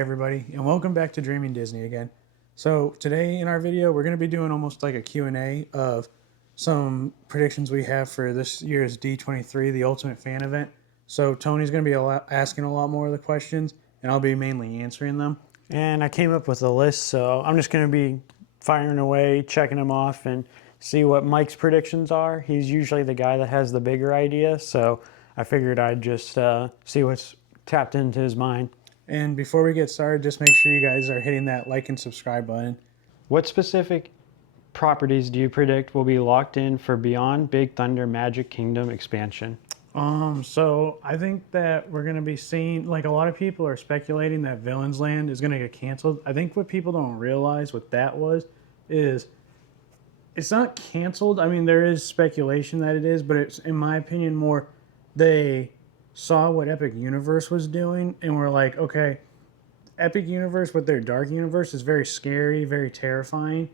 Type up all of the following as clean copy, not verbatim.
everybody, and welcome back to Dreaming Disney again. So today in our video, we're going to be doing almost like a Q&A of some predictions we have for this year's D23, the Ultimate Fan Event. So Tony's going to be asking a lot more of the questions, and I'll be mainly answering them. And I came up with a list, so I'm just going to be firing away, checking them off, and see what Mike's predictions are. He's usually the guy that has the bigger idea, so I figured I'd just see what's tapped into his mind. And before we get started, just make sure you guys are hitting that like and subscribe button. What specific properties do you predict will be locked in for Beyond Big Thunder Magic Kingdom expansion? So I think that we're going to be seeing, like, a lot of people are speculating that Villains Land is going to get canceled. I think what people don't realize what that is it's not canceled. I mean, there is speculation that it is, but it's, in my opinion, more they saw what Epic Universe was doing and were like, okay, Epic Universe with their dark universe is very scary, very terrifying.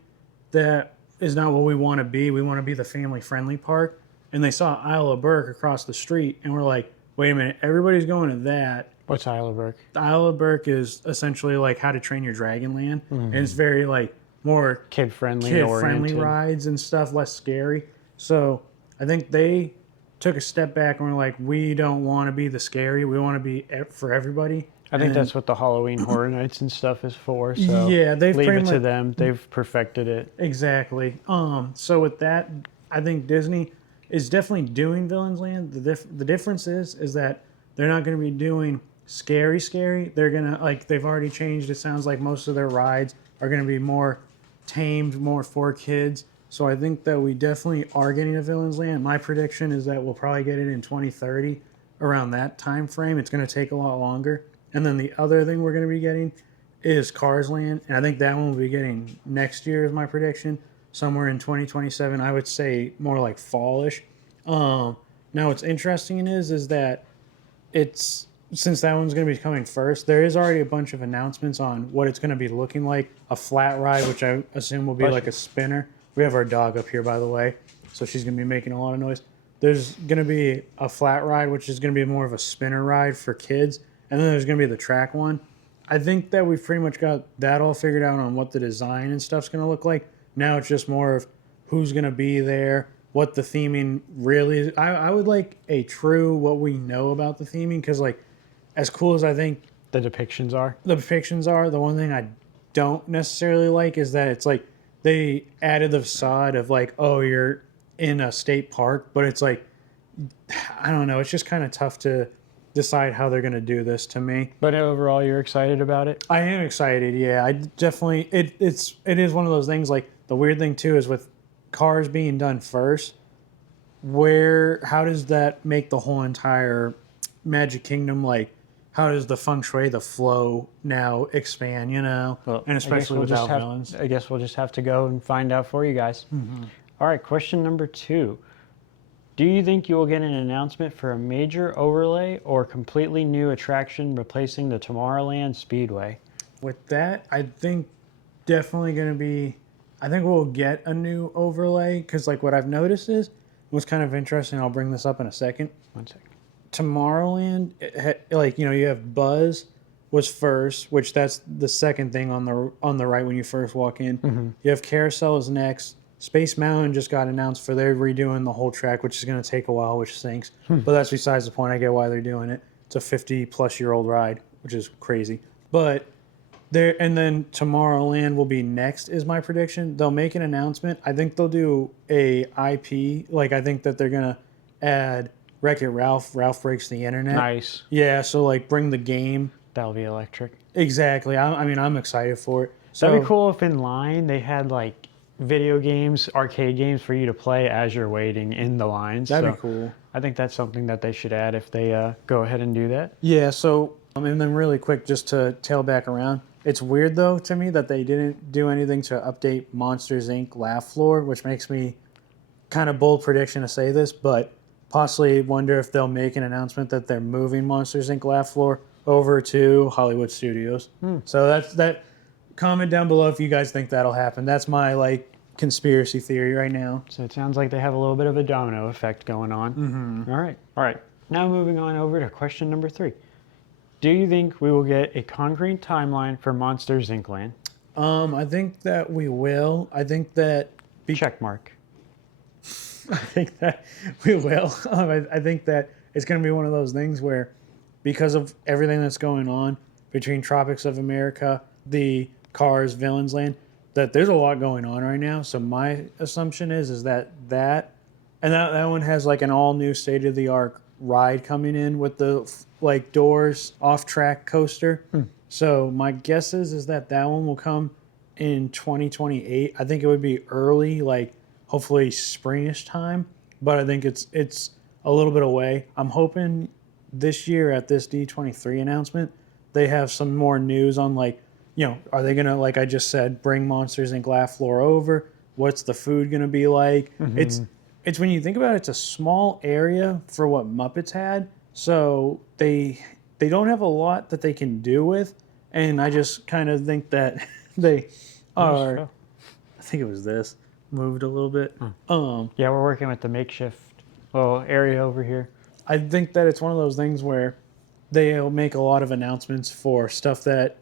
That is not what we want to be. We want to be the family-friendly park. And they saw Isle of Berk across the street and were like, wait a minute, everybody's going to that. What's Isle of Berk? Isle of Berk is essentially like How to Train Your Dragon Land. And it's very like more kid-friendly rides and stuff, less scary. So I think they took a step back and were like, we don't want to be the scary. We want to be for everybody. I think that's what the Halloween Horror Nights and stuff is for. So yeah, they've leave it to them. They've perfected it. Exactly. So with that, I think Disney is definitely doing Villains Land. The difference is that they're not going to be doing scary. They're going to, like, they've already changed. It sounds like most of their rides are going to be more tamed, more for kids. So I think that we definitely are getting a Villains Land. My prediction is that we'll probably get it in 2030, around that time frame. It's going to take a lot longer. And then the other thing we're going to be getting is Cars Land. And I think that one will be getting next year is my prediction. Somewhere in 2027, I would say more like fallish. Now what's interesting is that since that one's going to be coming first, there is already a bunch of announcements on what it's going to be looking like. A flat ride, which I assume will be like a spinner. We have our dog up here, by the way, so she's going to be making a lot of noise. There's going to be a flat ride, which is going to be more of a spinner ride for kids. And then there's going to be the track one. I think that we've pretty much got that all figured out on what the design and stuff's going to look like. Now it's just more of who's going to be there, what the theming really is. I would like a true what we know about the theming, because, like, as cool as I think the depictions are, the one thing I don't necessarily like is that it's like they added the facade of like, oh, you're in a state park, but it's like, I don't know. It's just kind of tough to decide how they're going to do this to me. But overall, you're excited about it? I am excited. Yeah, I definitely, it is one of those things. Like, the weird thing too is with Cars being done first, how does that make the whole entire Magic Kingdom, like, how does the feng shui, the flow now expand, you know? Well, and especially without villains. I guess we'll just have to go and find out for you guys. All right, question number 2. Do you think you will get an announcement for a major overlay or completely new attraction replacing the Tomorrowland Speedway? With that, I think definitely going to be, I think we'll get a new overlay, because, like, what I've noticed is, what's kind of interesting, I'll bring this up in a second. 1 second. Tomorrowland, like, you know, you have Buzz was first, which that's the second thing on the right when you first walk in. You have Carousel is next. Space Mountain just got announced for they're redoing the whole track, which is going to take a while, which stinks. But that's besides the point. I get why they're doing it. It's a 50-plus-year-old ride, which is crazy. But and then Tomorrowland will be next, is my prediction. They'll make an announcement. I think they'll do a IP. Like, I think that they're going to add Wreck-It Ralph. Ralph Breaks the Internet. Nice. Yeah, so, like, bring the game. That'll be electric. Exactly. I mean, I'm excited for it. So, that'd be cool if in line they had, like, video games, arcade games for you to play as you're waiting in the lines. That'd be cool. I think that's something that they should add if they go ahead and do that. Yeah, so, and then really quick, just to tail back around, it's weird, though, to me that they didn't do anything to update Monsters, Inc. Laugh Floor, which makes me kind of bold prediction to say this, but possibly wonder if they'll make an announcement that they're moving Monsters, Inc. Laugh Floor over to Hollywood Studios. So that. Comment down below if you guys think that'll happen. That's my, like, conspiracy theory right now. So it sounds like they have a little bit of a domino effect going on. All right. Now moving on over to question number 3. Do you think we will get a concrete timeline for Monsters Inc. Land? I think that we will. I think that Check mark. I think that we will. I think that it's going to be one of those things where, because of everything that's going on between Tropics of America, the Cars, Villains Land, that there's a lot going on right now. So my assumption is that that one has like an all new state of the art ride coming in with the like doors off track coaster. So my guess is that one will come in 2028. I think it would be early, like hopefully springish time, but I think it's a little bit away. I'm hoping this year at this D23 announcement, they have some more news on like, are they going to, like I just said, bring Monsters and Glass Floor over? What's the food going to be like? It's when you think about it, it's a small area for what Muppets had. So they don't have a lot that they can do with. And I just kind of think that they are, I think it was this, moved a little bit. Yeah, we're working with the makeshift little area over here. I think that it's one of those things where they'll make a lot of announcements for stuff that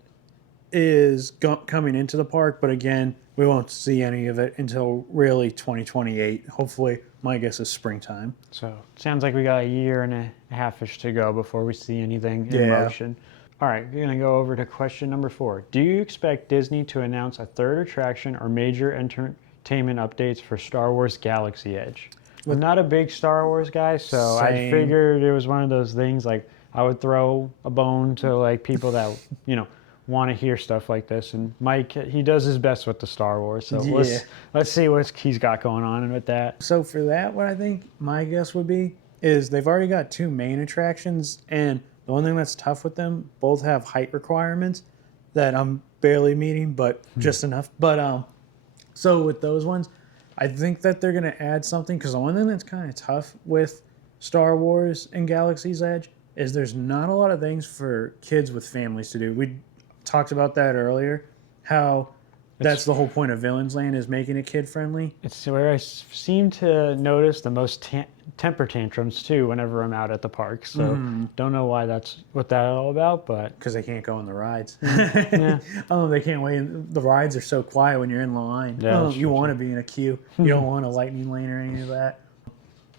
is coming into the park, but again, we won't see any of it until really 2028. Hopefully, my guess is springtime. So it sounds like we got a year and a half-ish to go before we see anything in motion. All right, we're going to go over to question number 4. Do you expect Disney to announce a third attraction or major entertainment updates for Star Wars Galaxy Edge? I'm not a big Star Wars guy, so I figured it was one of those things like I would throw a bone to like people that, want to hear stuff like this. And Mike, he does his best with the Star Wars, so let's see what he's got going on with that. So for that, what I think my guess would be is they've already got 2 main attractions, and the one thing that's tough with them, both have height requirements that I'm barely meeting, but just enough. But so with those ones, I think that they're going to add something, because the one thing that's kind of tough with Star Wars and Galaxy's Edge is there's not a lot of things for kids with families to do. We talked about that earlier, how that's the whole point of Villains Land, is making it kid friendly. It's where I seem to notice the most temper tantrums too whenever I'm out at the park. So don't know why that's what that's all about, but because they can't go on the rides. Yeah. They can't wait. The rides are so quiet when you're in the line. Yeah, You want to be in a queue. You don't want a lightning lane or any of that.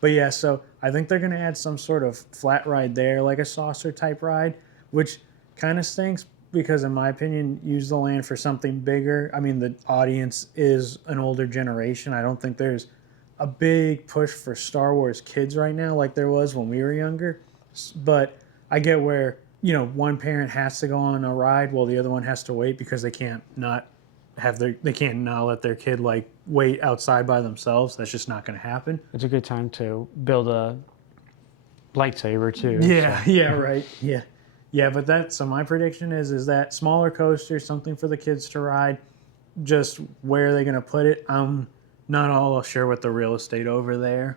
But yeah, so I think they're going to add some sort of flat ride there, like a saucer type ride, which kind of stinks because, in my opinion, use the land for something bigger. I mean, the audience is an older generation. I don't think there's a big push for Star Wars kids right now like there was when we were younger. But I get where, one parent has to go on a ride while the other one has to wait because they can't not let their kid like wait outside by themselves. That's just not going to happen. It's a good time to build a lightsaber too. Yeah, so. Yeah, right. Yeah, but so my prediction is that smaller coaster, something for the kids to ride. Just where are they going to put it? I'm not all sure with the real estate over there.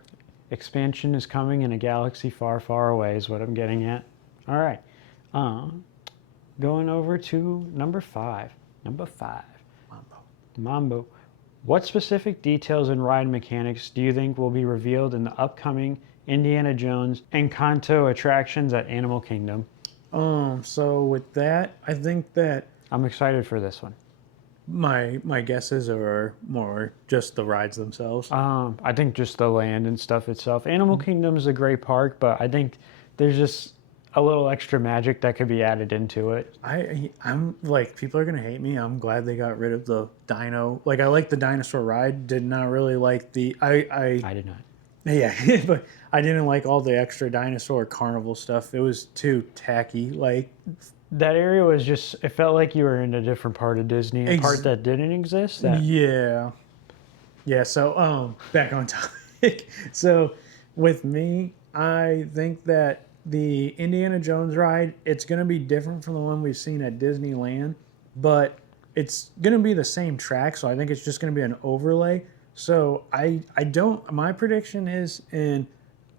Expansion is coming in a galaxy far, far away is what I'm getting at. All right. Going over to number 5. Mambo. What specific details and ride mechanics do you think will be revealed in the upcoming Indiana Jones Encanto attractions at Animal Kingdom? So with that, I think that I'm excited for this one. My guesses are more just the rides themselves. I think just the land and stuff itself. Animal Kingdom is a great park, but I think there's just a little extra magic that could be added into it. I'm like, people are gonna hate me. I'm glad they got rid of the dino. Like, I like the dinosaur ride. Did not really like the I did not. Yeah, but I didn't like all the extra dinosaur carnival stuff. It was too tacky. Like, that area was just, it felt like you were in a different part of Disney, a part that didn't exist. Yeah. So back on topic. So with me, I think that the Indiana Jones ride, it's going to be different from the one we've seen at Disneyland, but it's going to be the same track. So I think it's just going to be an overlay. So my prediction is, and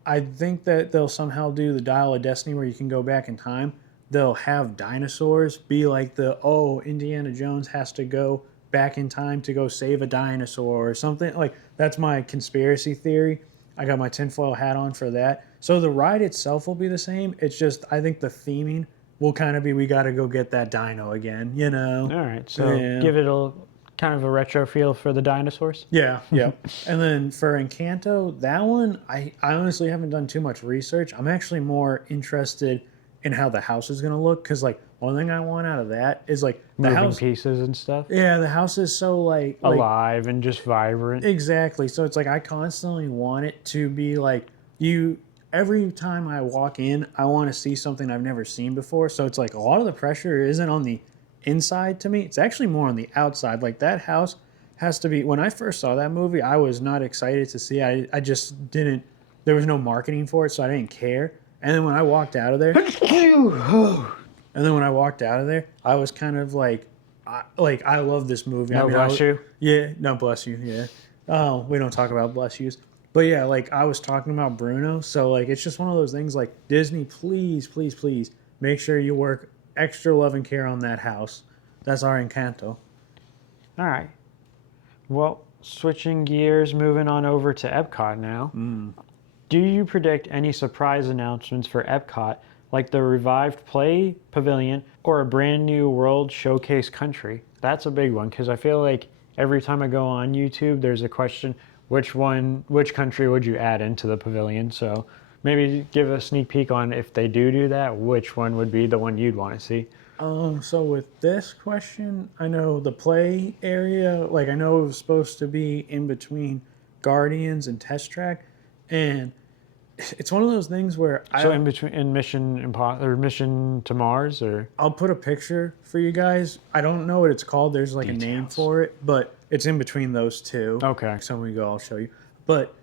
I think that they'll somehow do the Dial of Destiny where you can go back in time. They'll have dinosaurs be like Indiana Jones has to go back in time to go save a dinosaur or something. Like, that's my conspiracy theory. I got my tinfoil hat on for that. So the ride itself will be the same. It's just, I think the theming will kind of be, we got to go get that dino again, you know? All right, so Yeah. give it a kind of a retro feel for the dinosaurs. Yeah, yeah. And then for Encanto, that one, I honestly haven't done too much research. I'm actually more interested in how the house is going to look, because, like, one thing I want out of that is, like, the Moving house. pieces and stuff. Yeah, the house is so, like Alive and just vibrant. exactly. So it's like I constantly want it to be like you. Every time I walk in, I want to see something I've never seen before. So it's like a lot of the pressure isn't on the inside to me. It's actually more on the outside. Like that house has to be. When I first saw that movie, I was not excited to see. I just didn't. There was no marketing for it, so I didn't care. And then when I walked out of there, I was kind of like, I love this movie. No, I mean, bless you. Yeah, no, bless you. Yeah. Oh, we don't talk about bless yous. But yeah, like I was talking about Bruno. So like it's just one of those things like Disney, please, please, please make sure you work extra love and care on that house. That's our Encanto. All right. Well, switching gears, moving on over to Epcot now. Do you predict any surprise announcements for Epcot, like the revived Play Pavilion or a brand new World Showcase country? That's a big one because I feel like every time I go on YouTube, there's a question, which country would you add into the pavilion? So maybe give a sneak peek on if they do that, which one would be the one you'd want to see? So with this question, I know the play area, like I know it was supposed to be in between Guardians and Test Track, and it's one of those things where In between in Mission to Mars, or I'll put a picture for you guys. I don't know what it's called. There's like a name for it, but it's in between those two. Okay. So when we go, I'll show you. But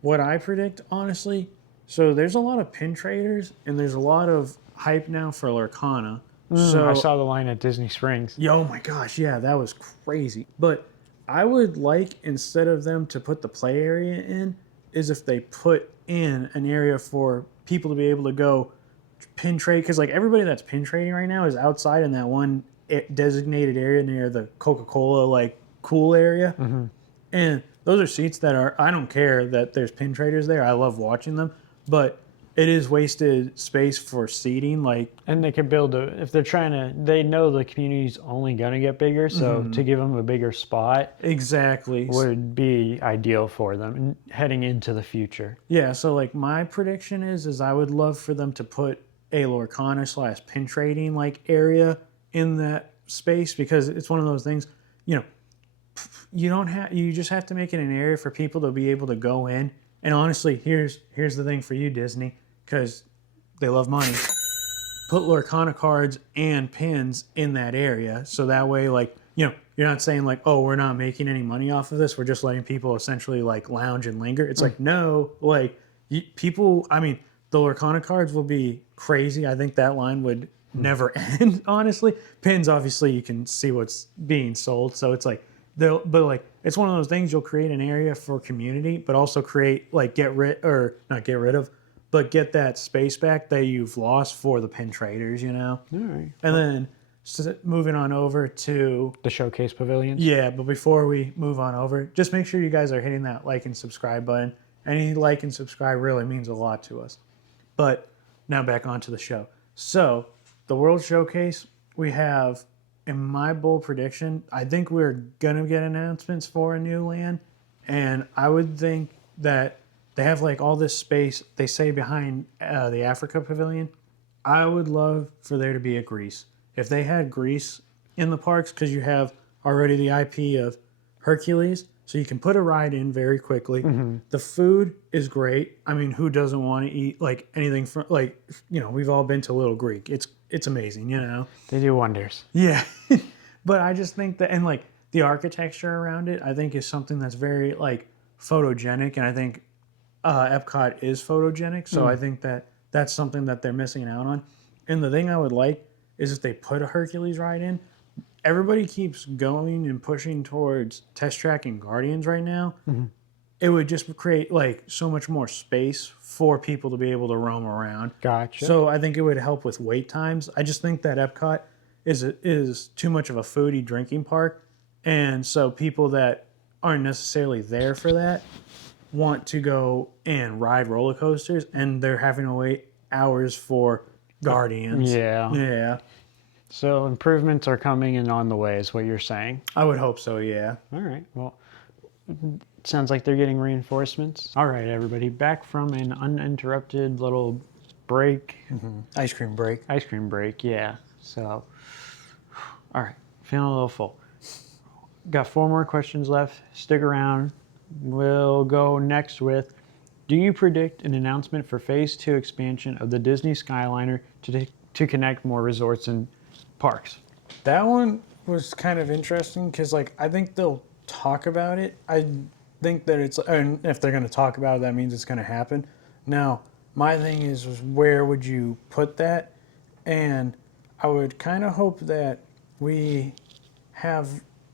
what I predict, honestly, so there's a lot of pin traders and there's a lot of hype now for Lurkana. So I saw the line at Disney Springs. oh my gosh, yeah, that was crazy. But I would like, instead of them to put the play area in, is if they put in an area for people to be able to go pin trade, because like everybody that's pin trading right now is outside in that one designated area near the Coca-Cola like cool area. And those are seats that are, I don't care that there's pin traders there, I love watching them, but it is wasted space for seating. Like, And they could build if they're trying to, they know the community's only going to get bigger, so to give them a bigger spot exactly would be ideal for them heading into the future. Yeah, so like my prediction is I would love for them to put a Lorcana / pin trading like area in that space, because it's one of those things, you know, you just have to make it an area for people to be able to go in. And honestly, here's the thing for you, Disney, because they love money. Put Lorcana cards and pins in that area, so that way, like, you know, you're not saying like, oh, we're not making any money off of this. We're just letting people essentially like lounge and linger. It's like, no, like people. I mean, the Lorcana cards will be crazy. I think that line would never end. Honestly, pins obviously you can see what's being sold, so it's like but like it's one of those things. You'll create an area for community, but also create like get that space back that you've lost for the pin traders. You know. All right. And then moving on over to The Showcase Pavilions. yeah, but before we move on over, just make sure you guys are hitting that like and subscribe button. Any like and subscribe really means a lot to us. But now back onto the show. So the World Showcase, we have, in my bold prediction, I think we're gonna get announcements for a new land, and I would think that they have like all this space they say behind the Africa Pavilion. I would love for there to be a Greece. If they had Greece in the parks, because you have already the IP of Hercules, so you can put a ride in very quickly. The food is great. I mean, who doesn't want to eat like anything from, like, you know, we've all been to Little Greek. It's amazing, you know. They do wonders. Yeah. But I just think that, and like the architecture around it, I think is something that's very like photogenic, and I think Epcot is photogenic, so I think that that's something that they're missing out on. And the thing I would like is if they put a Hercules ride in. Everybody keeps going and pushing towards Test Track and Guardians right now. It would just create like so much more space for people to be able to roam around. Gotcha. So I think it would help with wait times. I just think that Epcot is too much of a foodie drinking park, and so people that aren't necessarily there for that want to go and ride roller coasters, and they're having to wait hours for Guardians. Yeah. Yeah. So improvements are coming and on the way is what you're saying. I would hope so, yeah. All right. Well, sounds like they're getting reinforcements. All right, everybody. Back from an uninterrupted little break. Ice cream break. Ice cream break, yeah. So, all right. Feeling a little full. Got 4 more questions left. Stick around. We'll go next with, do you predict an announcement for Phase 2 expansion of the Disney Skyliner to connect more resorts and parks? That one was kind of interesting because, like, I think they'll talk about it. I think that it's, and if they're going to talk about it, that means it's going to happen. Now, my thing is where would you put that? And I would kind of hope that we have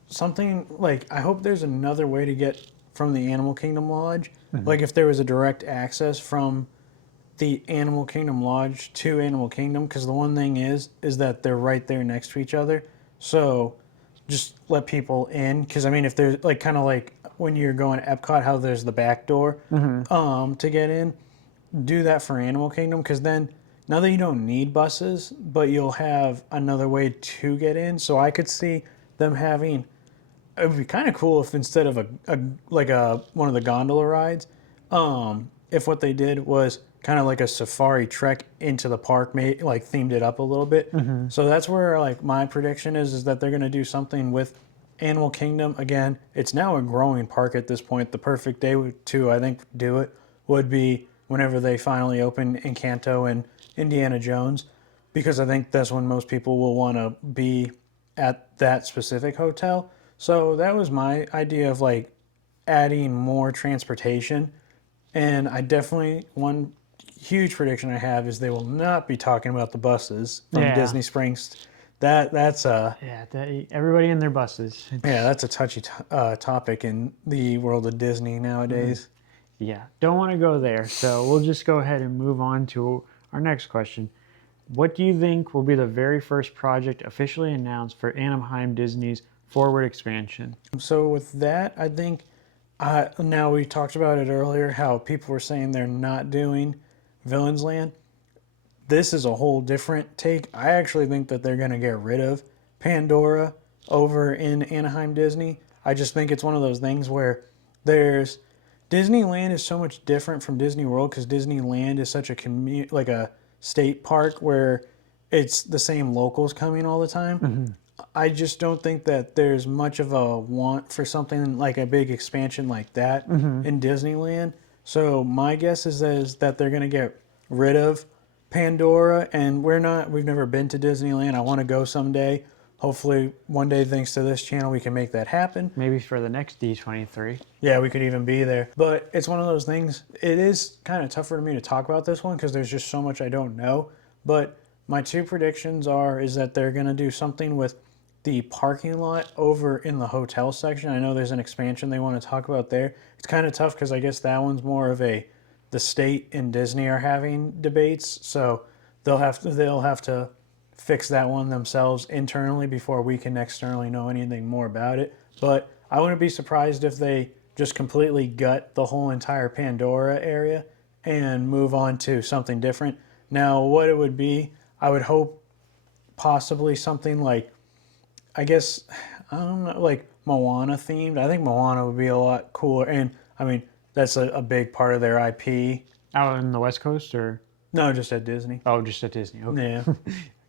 something, like, I hope there's another way to get from the Animal Kingdom Lodge. Like, if there was a direct access from the Animal Kingdom Lodge to Animal Kingdom, because the one thing is that they're right there next to each other. So just let people in, because I mean, if there's like kind of like when you're going to Epcot, how there's the back door to get in, do that for Animal Kingdom, because then now that you don't need buses, but you'll have another way to get in. So I could see them having. It would be kind of cool if instead of one of the gondola rides, if what they did was kind of like a safari trek into the park, like themed it up a little bit. So that's where like my prediction is that they're going to do something with Animal Kingdom. Again, it's now a growing park at this point. The perfect day to, I think, do it would be whenever they finally open Encanto and Indiana Jones, because I think that's when most people will want to be at that specific hotel. So that was my idea of like adding more transportation. And I definitely, one huge prediction I have is they will not be talking about the buses from Disney Springs. That's everybody in their buses. that's a touchy topic in the world of Disney nowadays. Yeah, don't want to go there. So we'll just go ahead and move on to our next question. What do you think will be the very first project officially announced for Anaheim Disney's Forward expansion? So with that, I think now we talked about it earlier, how people were saying they're not doing Villains Land. This is a whole different take. I actually think that they're going to get rid of Pandora over in Anaheim Disney. I just think it's one of those things where Disneyland is so much different from Disney World, because Disneyland is such a state park where it's the same locals coming all the time. I just don't think that there's much of a want for something like a big expansion like that in Disneyland. So my guess is that they're going to get rid of Pandora, and we've never been to Disneyland. I want to go someday. Hopefully one day, thanks to this channel, we can make that happen. Maybe for the next D23. Yeah, we could even be there. But it's one of those things, it is kind of tougher for me to talk about this one because there's just so much I don't know. But my 2 predictions is that they're going to do something with the parking lot over in the hotel section. I know there's an expansion they want to talk about there. It's kind of tough because I guess that one's more of the state and Disney are having debates, so they'll have to fix that one themselves internally before we can externally know anything more about it. But I wouldn't be surprised if they just completely gut the whole entire Pandora area and move on to something different. Now, what it would be, I would hope possibly something like, I guess, I don't know, like Moana themed. I think Moana would be a lot cooler. And I mean, that's a big part of their IP. Out in the West Coast, or? No, just at Disney. Oh, just at Disney. Okay. Yeah.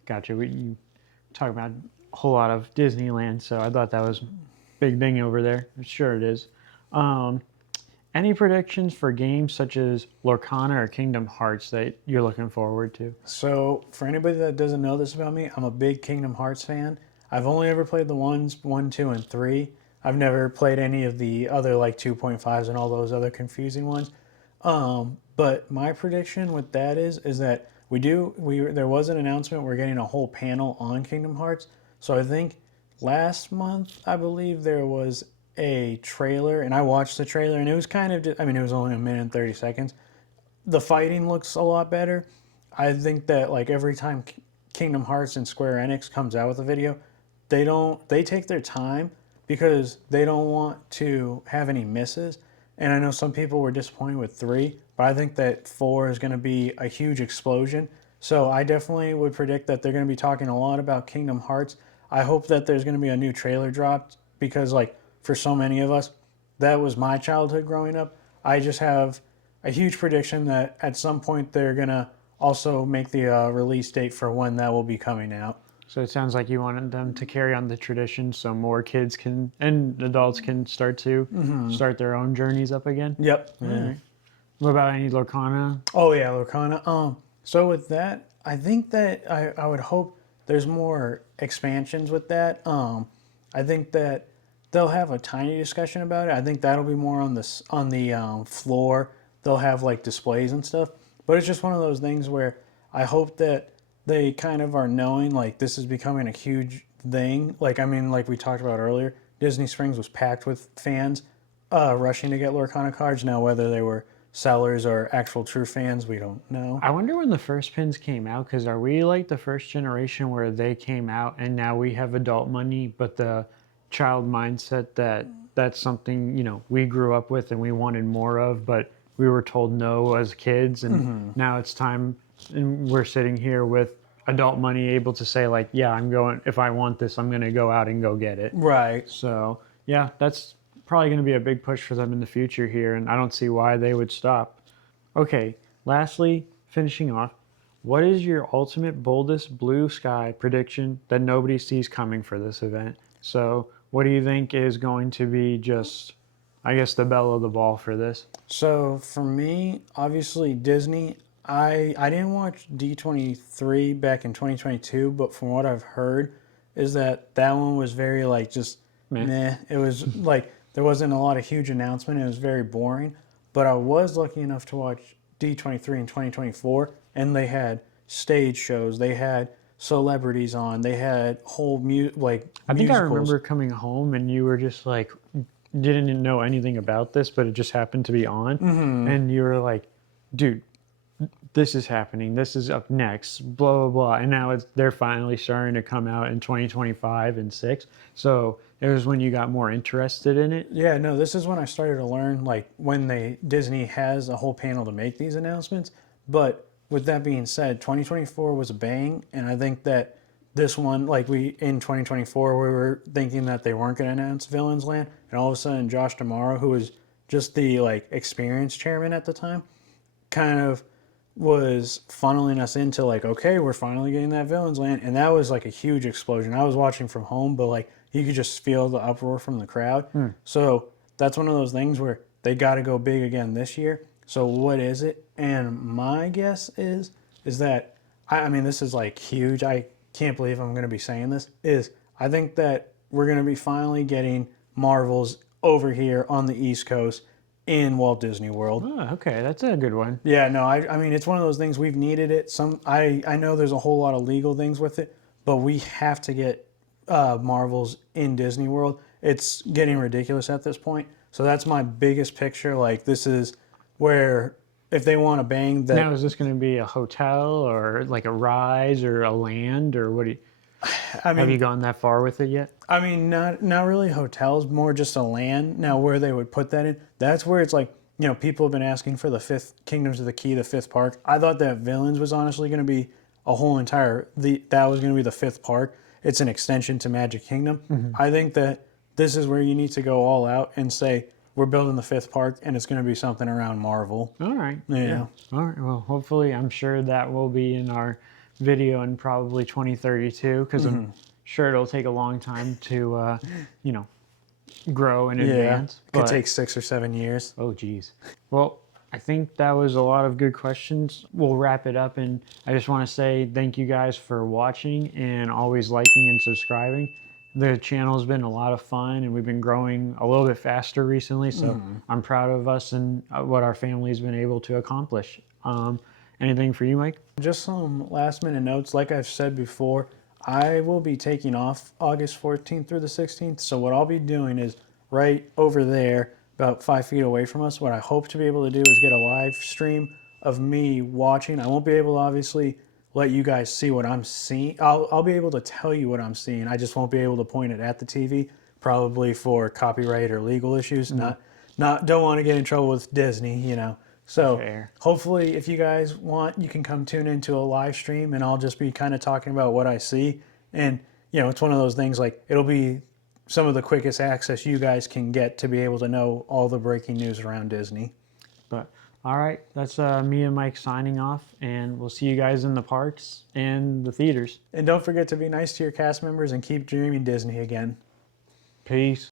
Gotcha. You talk about a whole lot of Disneyland, so I thought that was a big thing over there. Sure it is. Any predictions for games such as Lorcana or Kingdom Hearts that you're looking forward to? So, for anybody that doesn't know this about me, I'm a big Kingdom Hearts fan. I've only ever played the 1, 2, and 3. I've never played any of the other like 2.5s and all those other confusing ones. But my prediction with that is that there was an announcement we're getting a whole panel on Kingdom Hearts. So I think last month, I believe there was a trailer, and I watched the trailer, and it was kind of, it was only 1 minute and 30 seconds. The fighting looks a lot better. I think that like every time Kingdom Hearts and Square Enix comes out with a video, they take their time because they don't want to have any misses. And I know some people were disappointed with 3, but I think that 4 is going to be a huge explosion. So I definitely would predict that they're going to be talking a lot about Kingdom Hearts. I hope that there's going to be a new trailer dropped because, like, for so many of us, that was my childhood growing up. I just have a huge prediction that at some point they're going to also make the release date for when that will be coming out. So it sounds like you wanted them to carry on the tradition so more kids can and adults can start to start their own journeys up again. Yep. All right. What about any Lorcana? Oh yeah, Lorcana. So with that, I think that I would hope there's more expansions with that. I think that they'll have a tiny discussion about it. I think that'll be more on the floor. They'll have like displays and stuff. But it's just one of those things where I hope that they kind of are knowing like this is becoming a huge thing. Like I mean, like we talked about earlier, Disney Springs was packed with fans rushing to get Lorcana cards. Now whether they were sellers or actual true fans, we don't know. I wonder when the first pins came out, because are we like the first generation where they came out and now we have adult money, but the child mindset that's something, you know, we grew up with and we wanted more of, but we were told no as kids, and now it's time and we're sitting here with adult money able to say like, yeah, I'm going, if I want this, I'm going to go out and go get it. Right. So yeah, that's probably going to be a big push for them in the future here, and I don't see why they would stop. Okay, lastly, finishing off, what is your ultimate boldest blue sky prediction that nobody sees coming for this event? So what do you think is going to be just, I guess, the belle of the ball for this? So for me, obviously Disney. I didn't watch D23 back in 2022, but from what I've heard, is that one was very like just meh. It was like there wasn't a lot of huge announcement. It was very boring. But I was lucky enough to watch D23 in 2024, and they had stage shows. They had celebrities on. They had whole I think musicals. I remember coming home and you were just like, didn't know anything about this, but it just happened to be on, and you were like, dude, this is happening, this is up next, blah blah blah, and now they're finally starting to come out in 2025 and 6. So it was when you got more interested in it. Yeah, no, this is when I started to learn like when Disney has a whole panel to make these announcements. But with that being said, 2024 was a bang, and I think that this one, like in 2024, we were thinking that they weren't going to announce Villains Land, and all of a sudden Josh D'Amaro, who was just the like experienced chairman at the time, kind of was funneling us into like, okay, we're finally getting that Villains Land, and that was like a huge explosion. I was watching from home, but like you could just feel the uproar from the crowd. So that's one of those things where they got to go big again this year. So what is it? And my guess is that I mean this is like huge. I can't believe I'm going to be saying this. I think that we're going to be finally getting Marvels over here on the East Coast in Walt Disney World. Oh, okay, that's a good one. Yeah, no, I mean, it's one of those things we've needed it. I know there's a whole lot of legal things with it, but we have to get Marvels in Disney World. It's getting ridiculous at this point. So that's my biggest picture. Like, this is where if they want to bang that. Now, is this going to be a hotel or like a rise or a land, or what do you? I mean, Have you gone that far with it yet? I mean, not really hotels, more just a land. Now, where they would put that in, that's where it's like, you know, people have been asking for the fifth Kingdoms of the Key, the fifth park. I thought that Villains was honestly going to be a whole entire, that was going to be the fifth park. It's an extension to Magic Kingdom. I think that this is where you need to go all out and say, we're building the fifth park, and it's going to be something around Marvel. All right. Yeah. All right. Well, hopefully, I'm sure that will be in our video in probably 2032, because I'm sure it'll take a long time to, you know, grow in advance. Could take 6 or 7 years. Oh, geez. Well, I think that was a lot of good questions. We'll wrap it up, and I just want to say thank you guys for watching and always liking and subscribing. The channel has been a lot of fun, and we've been growing a little bit faster recently, so I'm proud of us and what our family's been able to accomplish. Anything for you, Mike? Just some last minute notes. Like I've said before, I will be taking off August 14th through the 16th. So what I'll be doing is right over there, about 5 feet away from us, what I hope to be able to do is get a live stream of me watching. I won't be able to obviously let you guys see what I'm seeing. I'll be able to tell you what I'm seeing. I just won't be able to point it at the TV, probably for copyright or legal issues. Don't want to get in trouble with Disney, you know. So Fair. hopefully if you guys want, you can come tune into a live stream and I'll just be kind of talking about what I see. And, you know, it's one of those things like it'll be some of the quickest access you guys can get to be able to know all the breaking news around Disney. But all right, that's me and Mike signing off, and we'll see you guys in the parks and the theaters. And don't forget to be nice to your cast members and keep dreaming Disney again. Peace.